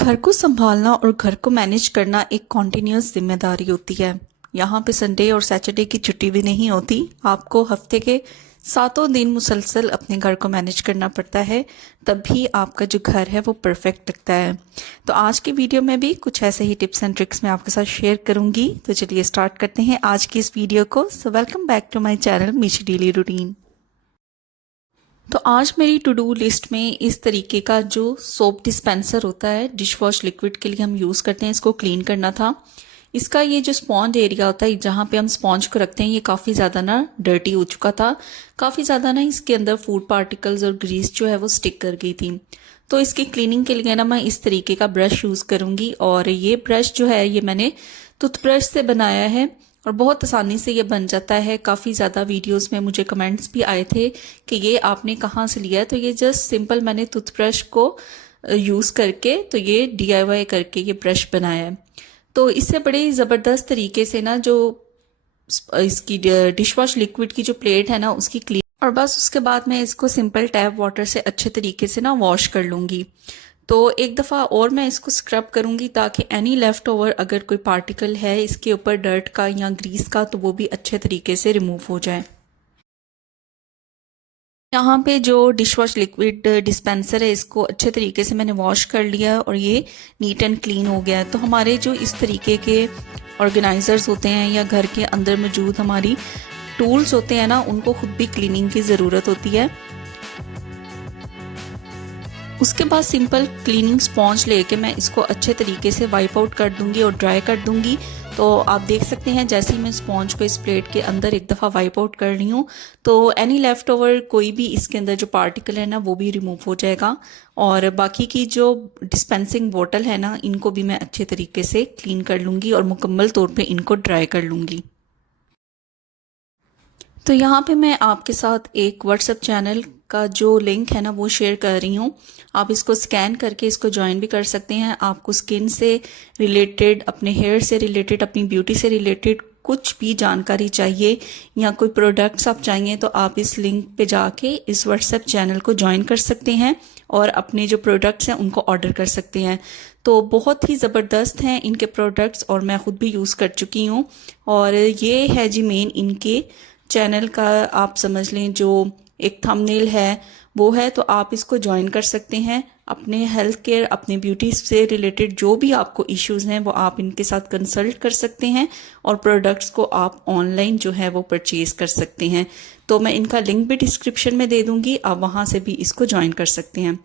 घर को संभालना और घर को मैनेज करना एक कॉन्टिन्यूस जिम्मेदारी होती है। यहाँ पे संडे और सैटरडे की छुट्टी भी नहीं होती। आपको हफ्ते के 7 दिन मुसलसल अपने घर को मैनेज करना पड़ता है, तभी आपका जो घर है वो परफेक्ट लगता है। तो आज की वीडियो में भी कुछ ऐसे ही टिप्स एंड ट्रिक्स मैं आपके साथ शेयर करूंगी। तो चलिए स्टार्ट करते हैं आज की इस वीडियो को। So welcome back to my channel Meeshi daily routine. तो आज मेरी टू डू लिस्ट में इस तरीके का जो सोप डिस्पेंसर होता है, डिश वॉश लिक्विड के लिए हम यूज़ करते हैं, इसको क्लीन करना था। इसका ये जो स्पॉन्ज एरिया होता है जहाँ पे हम स्पॉन्ज को रखते हैं, ये काफ़ी ज़्यादा ना डर्टी हो चुका था। काफ़ी ज़्यादा ना इसके अंदर फूड पार्टिकल्स और ग्रीस जो है वो स्टिक कर गई थी। तो इसकी क्लीनिंग के लिए ना मैं इस तरीके का ब्रश यूज़ करूँगी। और ये ब्रश जो है ये मैंने टूथब्रश से बनाया है और बहुत आसानी से ये बन जाता है। काफ़ी ज़्यादा वीडियोस में मुझे कमेंट्स भी आए थे कि ये आपने कहाँ से लिया है। तो ये जस्ट सिंपल मैंने टूथब्रश को यूज़ करके तो ये DIY करके ये ब्रश बनाया है। तो इससे बड़े ज़बरदस्त तरीके से ना जो इसकी डिश वॉश लिक्विड की जो प्लेट है ना उसकी क्लीन, और बस उसके बाद मैं इसको सिंपल टैप वाटर से अच्छे तरीके से ना वॉश कर लूँगी। तो एक दफ़ा और मैं इसको स्क्रब करूँगी ताकि एनी लेफ़्ट ओवर अगर कोई पार्टिकल है इसके ऊपर डर्ट का या ग्रीस का तो वो भी अच्छे तरीके से रिमूव हो जाए। यहाँ पे जो डिश वॉश लिक्विड डिस्पेंसर है इसको अच्छे तरीके से मैंने वॉश कर लिया और ये नीट एंड क्लीन हो गया है। तो हमारे जो इस तरीके के ऑर्गेनाइजर्स होते हैं या घर के अंदर मौजूद हमारी टूल्स होते हैं ना, उनको खुद भी क्लीनिंग की ज़रूरत होती है। उसके बाद सिंपल क्लीनिंग स्पॉन्ज लेके मैं इसको अच्छे तरीके से वाइप आउट कर दूंगी और ड्राई कर दूंगी। तो आप देख सकते हैं जैसे ही मैं स्पॉन्ज को इस प्लेट के अंदर एक दफ़ा वाइप आउट कर रही हूँ तो एनी लेफ्ट ओवर कोई भी इसके अंदर जो पार्टिकल है ना वो भी रिमूव हो जाएगा। और बाकी की जो डिस्पेंसिंग बोतल है ना इनको भी मैं अच्छे तरीके से क्लीन कर लूँगी और मुकम्मल तौर पर इनको ड्राई कर लूँगी। तो यहाँ पे मैं आपके साथ एक व्हाट्सएप चैनल का जो लिंक है ना वो शेयर कर रही हूँ। आप इसको स्कैन करके इसको ज्वाइन भी कर सकते हैं। आपको स्किन से रिलेटेड, अपने हेयर से रिलेटेड, अपनी ब्यूटी से रिलेटेड कुछ भी जानकारी चाहिए या कोई प्रोडक्ट्स आप चाहिए तो आप इस लिंक पे जाके इस व्हाट्सएप चैनल को ज्वाइन कर सकते हैं और अपने जो प्रोडक्ट्स हैं उनको ऑर्डर कर सकते हैं। तो बहुत ही ज़बरदस्त हैं इनके प्रोडक्ट्स और मैं ख़ुद भी यूज़ कर चुकी हूँ। और ये है जी मेन इनके चैनल का, आप समझ लें जो एक थंबनेल है वो है। तो आप इसको ज्वाइन कर सकते हैं। अपने हेल्थ केयर, अपने ब्यूटी से रिलेटेड जो भी आपको इश्यूज हैं वो आप इनके साथ कंसल्ट कर सकते हैं और प्रोडक्ट्स को आप ऑनलाइन जो है वो परचेज कर सकते हैं। तो मैं इनका लिंक भी डिस्क्रिप्शन में दे दूंगी, आप वहाँ से भी इसको ज्वाइन कर सकते हैं।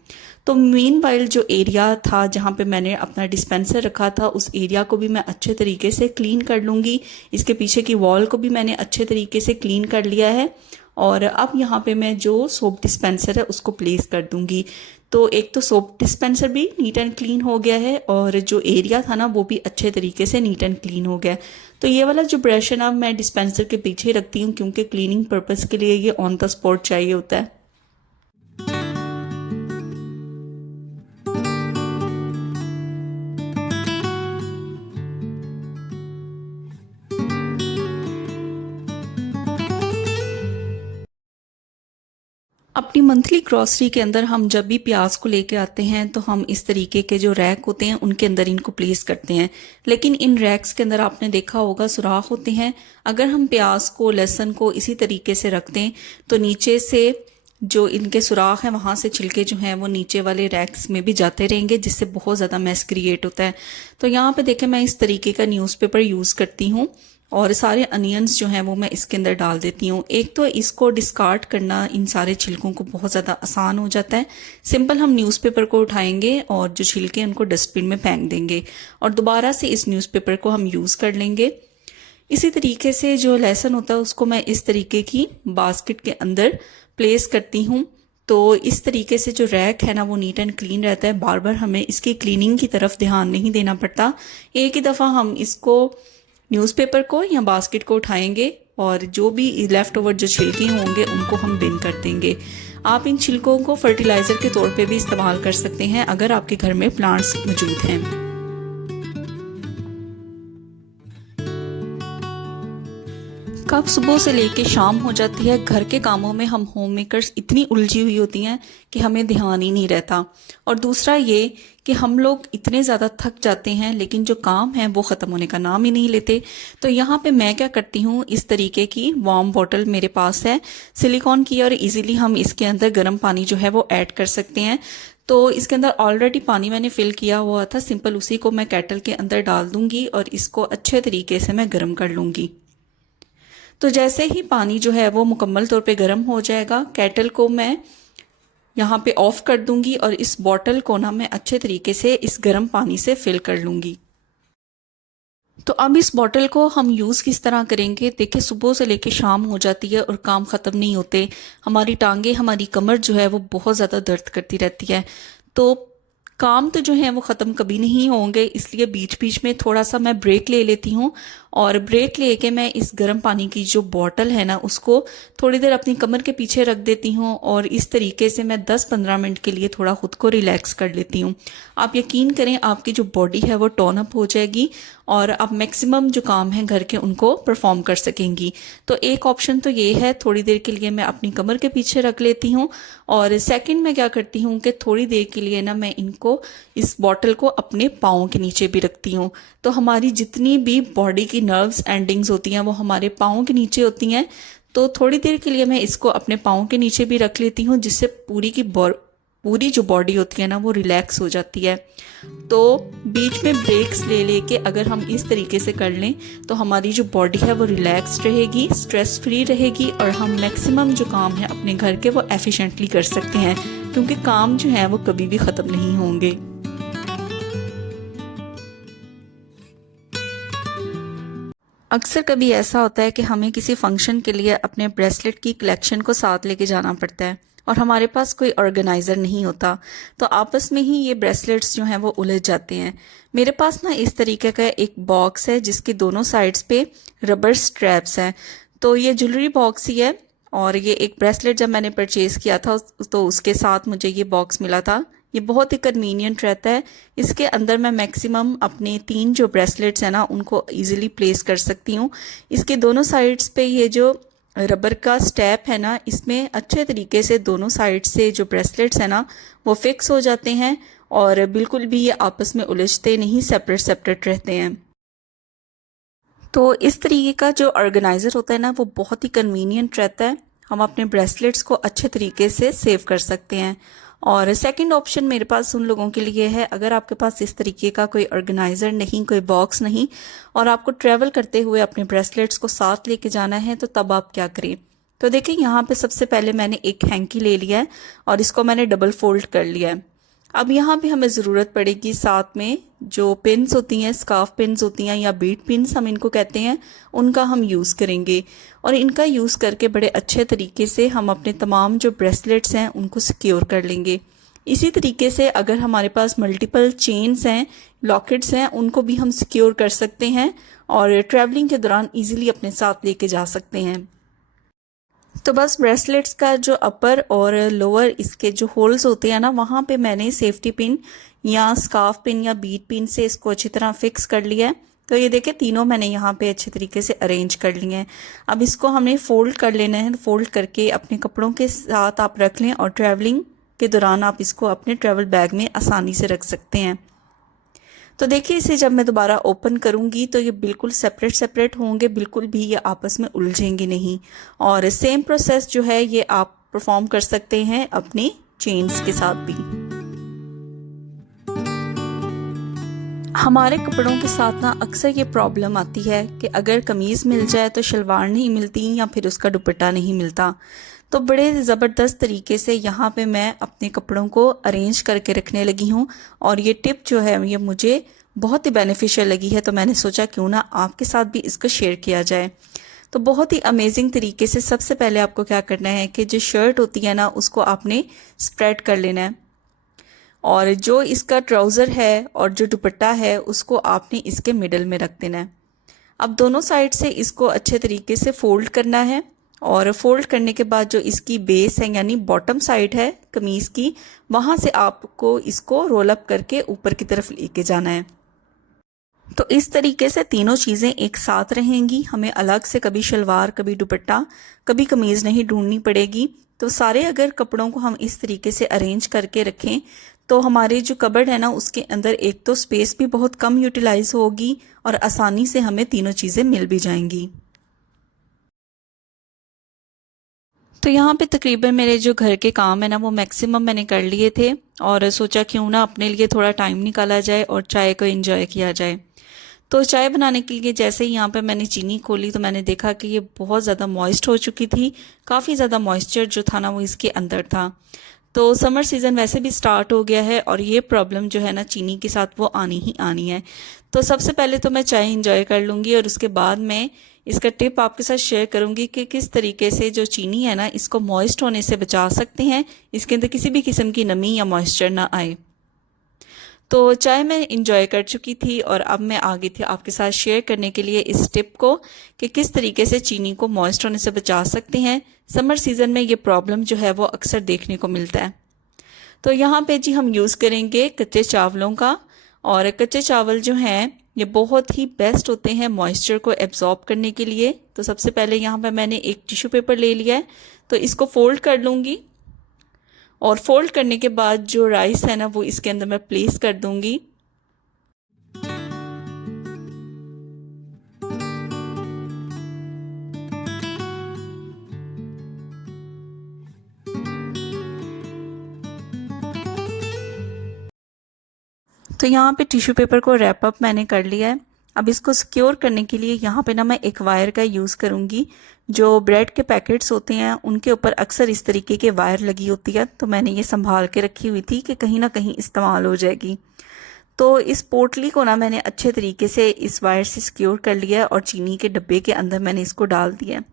तो मीनवाइल जो एरिया था जहाँ पे मैंने अपना डिस्पेंसर रखा था उस एरिया को भी मैं अच्छे तरीके से क्लीन कर लूँगी। इसके पीछे की वॉल को भी मैंने अच्छे तरीके से क्लीन कर लिया है। और अब यहाँ पे मैं जो सोप डिस्पेंसर है उसको प्लेस कर दूंगी। तो एक तो सोप डिस्पेंसर भी नीट एंड क्लीन हो गया है और जो एरिया था ना वो भी अच्छे तरीके से नीट एंड क्लीन हो गया। तो ये वाला जो ब्रश है ना मैं डिस्पेंसर के पीछे रखती हूँ क्योंकि क्लीनिंग पर्पस के लिए ये ऑन द स्पॉट चाहिए होता है। अपनी मंथली ग्रॉसरी के अंदर हम जब भी प्याज को लेके आते हैं तो हम इस तरीके के जो रैक होते हैं उनके अंदर इनको प्लेस करते हैं। लेकिन इन रैक्स के अंदर आपने देखा होगा सुराख होते हैं। अगर हम प्याज को, लहसुन को इसी तरीके से रखते हैं तो नीचे से जो इनके सुराख हैं वहाँ से छिलके जो हैं वो नीचे वाले रैक्स में भी जाते रहेंगे, जिससे बहुत ज़्यादा मैस क्रिएट होता है। तो यहाँ पे देखें मैं इस तरीके का न्यूज़पेपर यूज़ करती हूँ और सारे अनियंस जो हैं वो मैं इसके अंदर डाल देती हूँ। एक तो इसको डिस्कार्ड करना इन सारे छिलकों को बहुत ज़्यादा आसान हो जाता है। सिंपल हम न्यूज़पेपर को उठाएंगे और जो छिलके हैं उनको डस्टबिन में फेंक देंगे और दोबारा से इस न्यूज़पेपर को हम यूज़ कर लेंगे। इसी तरीके से जो लहसुन होता है उसको मैं इस तरीके की बास्केट के अंदर प्लेस करती हूँ। तो इस तरीके से जो रैक है ना वो नीट एंड क्लीन रहता है। बार बार हमें इसकी क्लीनिंग की तरफ ध्यान नहीं देना पड़ता। एक ही दफ़ा हम इसको न्यूज़पेपर को या बास्केट को उठाएंगे और जो भी लेफ़्ट ओवर जो छिलके होंगे उनको हम बिन कर देंगे। आप इन छिलकों को फर्टिलाइज़र के तौर पे भी इस्तेमाल कर सकते हैं अगर आपके घर में प्लांट्स मौजूद हैं। कब सुबह से लेके शाम हो जाती है, घर के कामों में हम होम मेकर्स इतनी उलझी हुई होती हैं कि हमें ध्यान ही नहीं रहता। और दूसरा ये कि हम लोग इतने ज़्यादा थक जाते हैं लेकिन जो काम है वो ख़त्म होने का नाम ही नहीं लेते। तो यहाँ पे मैं क्या करती हूँ, इस तरीके की वार्म बॉटल मेरे पास है, सिलिकॉन की, और इजीली हम इसके अंदर गर्म पानी जो है वो ऐड कर सकते हैं। तो इसके अंदर ऑलरेडी पानी मैंने फिल किया हुआ था, सिंपल उसी को मैं केटल के अंदर डाल दूंगी और इसको अच्छे तरीके से मैं गर्म कर लूंगी। तो जैसे ही पानी जो है वो मुकम्मल तौर पे गर्म हो जाएगा, केटल को मैं यहाँ पे ऑफ कर दूंगी और इस बॉटल को ना मैं अच्छे तरीके से इस गर्म पानी से फिल कर लूंगी। तो अब इस बॉटल को हम यूज़ किस तरह करेंगे, देखिए सुबह से लेके शाम हो जाती है और काम ख़त्म नहीं होते, हमारी टांगे, हमारी कमर जो है वो बहुत ज़्यादा दर्द करती रहती है। तो काम तो जो है वो ख़त्म कभी नहीं होंगे, इसलिए बीच बीच में थोड़ा सा मैं ब्रेक ले लेती हूँ और ब्रेक लेके मैं इस गर्म पानी की जो बॉटल है ना उसको थोड़ी देर अपनी कमर के पीछे रख देती हूँ और इस तरीके से मैं 10-15 मिनट के लिए थोड़ा खुद को रिलैक्स कर लेती हूँ। आप यकीन करें आपकी जो बॉडी है वो टोन अप हो जाएगी और आप मैक्सिमम जो काम है घर के उनको परफॉर्म कर सकेंगी। तो एक ऑप्शन तो ये है, थोड़ी देर के लिए मैं अपनी कमर के पीछे रख लेती हूँ और सेकंड मैं क्या करती हूँ कि थोड़ी देर के लिए ना मैं इनको, इस बॉटल को अपने पाँव के नीचे भी रखती हूँ। तो हमारी जितनी भी बॉडी की नर्व्स एंडिंग्स होती हैं वो हमारे पाँव के नीचे होती हैं। तो थोड़ी देर के लिए मैं इसको अपने पाँव के नीचे भी रख लेती हूँ, जिससे पूरी जो बॉडी होती है ना वो रिलैक्स हो जाती है। तो बीच में ब्रेक्स ले लेके अगर हम इस तरीके से कर लें तो हमारी जो बॉडी है वो रिलैक्स रहेगी, स्ट्रेस फ्री रहेगी और हम मैक्सिमम जो काम है अपने घर के वो एफिशिएंटली कर सकते हैं, क्योंकि काम जो है वो कभी भी ख़त्म नहीं होंगे। अक्सर कभी ऐसा होता है कि हमें किसी फंक्शन के लिए अपने ब्रेसलेट की कलेक्शन को साथ लेके जाना पड़ता है और हमारे पास कोई ऑर्गेनाइज़र नहीं होता, तो आपस में ही ये ब्रेसलेट्स जो हैं वो उलझ जाते हैं। मेरे पास ना इस तरीके का एक बॉक्स है जिसके दोनों साइड्स पे रबर स्ट्रैप्स हैं। तो ये ज्वेलरी बॉक्स ही है और ये एक ब्रेसलेट जब मैंने परचेज़ किया था तो उसके साथ मुझे ये बॉक्स मिला था। ये बहुत ही कन्वीनियंट रहता है, इसके अंदर मैं मैक्सिमम अपने 3 जो ब्रेसलेट्स हैं ना उनको इजीली प्लेस कर सकती हूँ। इसके दोनों साइड्स पे ये जो रबर का स्टेप है ना, इसमें अच्छे तरीके से दोनों साइड से जो ब्रेसलेट्स हैं ना वो फिक्स हो जाते हैं और बिल्कुल भी ये आपस में उलझते नहीं, सेपरेट सेपरेट रहते हैं। तो इस तरीके का जो ऑर्गेनाइज़र होता है ना वो बहुत ही कन्वीनियंट रहता है, हम अपने ब्रेसलेट्स को अच्छे तरीके से सेव कर सकते हैं। और सेकंड ऑप्शन मेरे पास उन लोगों के लिए है, अगर आपके पास इस तरीके का कोई ऑर्गेनाइज़र नहीं, कोई बॉक्स नहीं और आपको ट्रैवल करते हुए अपने ब्रेसलेट्स को साथ लेके जाना है, तो तब आप क्या करें। तो देखिए यहाँ पे सबसे पहले मैंने एक हैंकी ले लिया है और इसको मैंने डबल फोल्ड कर लिया है। अब यहाँ पे हमें ज़रूरत पड़ेगी साथ में जो पिन्स होती हैं, स्कार्फ पिन्स होती हैं या बीड पिन्स हम इनको कहते हैं, उनका हम यूज़ करेंगे और इनका यूज़ करके बड़े अच्छे तरीके से हम अपने तमाम जो ब्रेसलेट्स हैं उनको सिक्योर कर लेंगे। इसी तरीके से अगर हमारे पास मल्टीपल चेन्स हैं, लॉकेट्स हैं, उनको भी हम सिक्योर कर सकते हैं और ट्रैवलिंग के दौरान ईजिली अपने साथ लेके जा सकते हैं। तो बस ब्रेसलेट्स का जो अपर और लोअर इसके जो होल्स होते हैं ना, वहाँ पे मैंने सेफ्टी पिन या स्कार्फ पिन या बीड पिन से इसको अच्छी तरह फिक्स कर लिया है। तो ये देखिए तीनों मैंने यहाँ पे अच्छे तरीके से अरेंज कर लिए हैं। अब इसको हमने फोल्ड कर लेना है, फोल्ड करके अपने कपड़ों के साथ आप रख लें और ट्रैवलिंग के दौरान आप इसको अपने ट्रैवल बैग में आसानी से रख सकते हैं। तो देखिए इसे जब मैं दोबारा ओपन करूंगी तो ये बिल्कुल सेपरेट सेपरेट होंगे, बिल्कुल भी ये आपस में उलझेंगे नहीं। और सेम प्रोसेस जो है ये आप परफॉर्म कर सकते हैं अपनी चेन्स के साथ भी। हमारे कपड़ों के साथ ना अक्सर ये प्रॉब्लम आती है कि अगर कमीज़ मिल जाए तो शलवार नहीं मिलती या फिर उसका दुपट्टा नहीं मिलता। तो बड़े ज़बरदस्त तरीके से यहाँ पे मैं अपने कपड़ों को अरेंज करके रखने लगी हूँ और ये टिप जो है ये मुझे बहुत ही बेनिफिशियल लगी है, तो मैंने सोचा क्यों ना आपके साथ भी इसको शेयर किया जाए। तो बहुत ही अमेजिंग तरीके से सबसे पहले आपको क्या करना है कि जो शर्ट होती है ना उसको आपने स्प्रेड कर लेना है और जो इसका ट्राउज़र है और जो दुपट्टा है उसको आपने इसके मिडल में रख देना है। अब दोनों साइड से इसको अच्छे तरीके से फोल्ड करना है और फोल्ड करने के बाद जो इसकी बेस है यानी बॉटम साइड है कमीज़ की, वहाँ से आपको इसको रोल अप करके ऊपर की तरफ लेके जाना है। तो इस तरीके से तीनों चीज़ें एक साथ रहेंगी, हमें अलग से कभी शलवार, कभी दुपट्टा, कभी कमीज़ नहीं ढूंढनी पड़ेगी। तो सारे अगर कपड़ों को हम इस तरीके से अरेंज करके रखें तो हमारे जो कबर्ड है ना उसके अंदर एक तो स्पेस भी बहुत कम यूटिलाइज होगी और आसानी से हमें तीनों चीज़ें मिल भी जाएंगी। तो यहाँ पे तकरीबन मेरे जो घर के काम है ना वो मैक्सिमम मैंने कर लिए थे और सोचा क्यों ना अपने लिए थोड़ा टाइम निकाला जाए और चाय को एंजॉय किया जाए। तो चाय बनाने के लिए जैसे ही यहाँ पे मैंने चीनी खोली तो मैंने देखा कि ये बहुत ज़्यादा मॉइस्ट हो चुकी थी, काफ़ी ज़्यादा मॉइस्चर जो था ना वो इसके अंदर था। तो समर सीज़न वैसे भी स्टार्ट हो गया है और ये प्रॉब्लम जो है ना चीनी के साथ वो आनी ही आनी है। तो सबसे पहले तो मैं चाय इंजॉय कर लूँगी और उसके बाद मैं इसका टिप आपके साथ शेयर करूँगी कि किस तरीके से जो चीनी है ना इसको मॉइस्ट होने से बचा सकते हैं, इसके अंदर किसी भी किस्म की नमी या मॉइस्चर ना आए। तो चाय मैं इंजॉय कर चुकी थी और अब मैं आ गई थी आपके साथ शेयर करने के लिए इस टिप को कि किस तरीके से चीनी को मॉइस्ट होने से बचा सकते हैं। समर सीज़न में ये प्रॉब्लम जो है वो अक्सर देखने को मिलता है। तो यहाँ पे जी हम यूज़ करेंगे कच्चे चावलों का, और कच्चे चावल जो हैं ये बहुत ही बेस्ट होते हैं मॉइस्चर को एब्जॉर्ब करने के लिए। तो सबसे पहले यहाँ पे मैंने एक टिश्यू पेपर ले लिया है, तो इसको फोल्ड कर लूँगी और फोल्ड करने के बाद जो राइस है ना वो इसके अंदर मैं प्लेस कर दूँगी। तो यहाँ पे टिश्यू पेपर को रैप अप मैंने कर लिया है। अब इसको सिक्योर करने के लिए यहाँ पे ना मैं एक वायर का यूज़ करूँगी। जो ब्रेड के पैकेट्स होते हैं उनके ऊपर अक्सर इस तरीके के वायर लगी होती है, तो मैंने ये संभाल के रखी हुई थी कि कहीं ना कहीं इस्तेमाल हो जाएगी। तो इस पोटली को ना मैंने अच्छे तरीके से इस वायर से सिक्योर कर लिया है और चीनी के डब्बे के अंदर मैंने इसको डाल दिया है।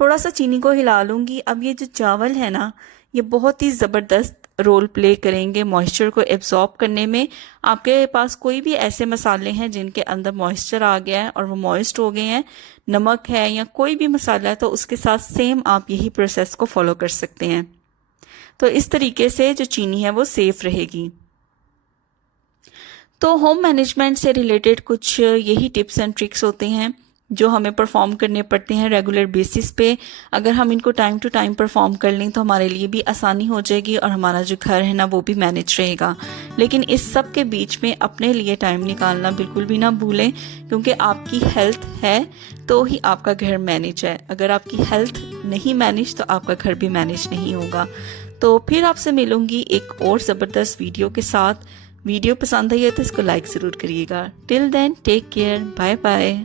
थोड़ा सा चीनी को हिला लूँगी। अब ये जो चावल है ना ये बहुत ही ज़बरदस्त रोल प्ले करेंगे मॉइस्चर को एब्जॉर्ब करने में। आपके पास कोई भी ऐसे मसाले हैं जिनके अंदर मॉइस्चर आ गया है और वो मॉइस्ट हो गए हैं, नमक है या कोई भी मसाला है, तो उसके साथ सेम आप यही प्रोसेस को फॉलो कर सकते हैं। तो इस तरीके से जो चीनी है वो सेफ रहेगी। तो होम मैनेजमेंट से रिलेटेड कुछ यही टिप्स एंड ट्रिक्स होते हैं जो हमें परफॉर्म करने पड़ते हैं रेगुलर बेसिस पे। अगर हम इनको टाइम टू टाइम परफॉर्म कर लें तो हमारे लिए भी आसानी हो जाएगी और हमारा जो घर है ना वो भी मैनेज रहेगा। लेकिन इस सब के बीच में अपने लिए टाइम निकालना बिल्कुल भी ना भूलें, क्योंकि आपकी हेल्थ है तो ही आपका घर मैनेज है। अगर आपकी हेल्थ नहीं मैनेज तो आपका घर भी मैनेज नहीं होगा। तो फिर आपसे मिलूंगी एक और ज़बरदस्त वीडियो के साथ। वीडियो पसंद आई है तो इसको लाइक ज़रूर करिएगा। Till then take care, bye bye.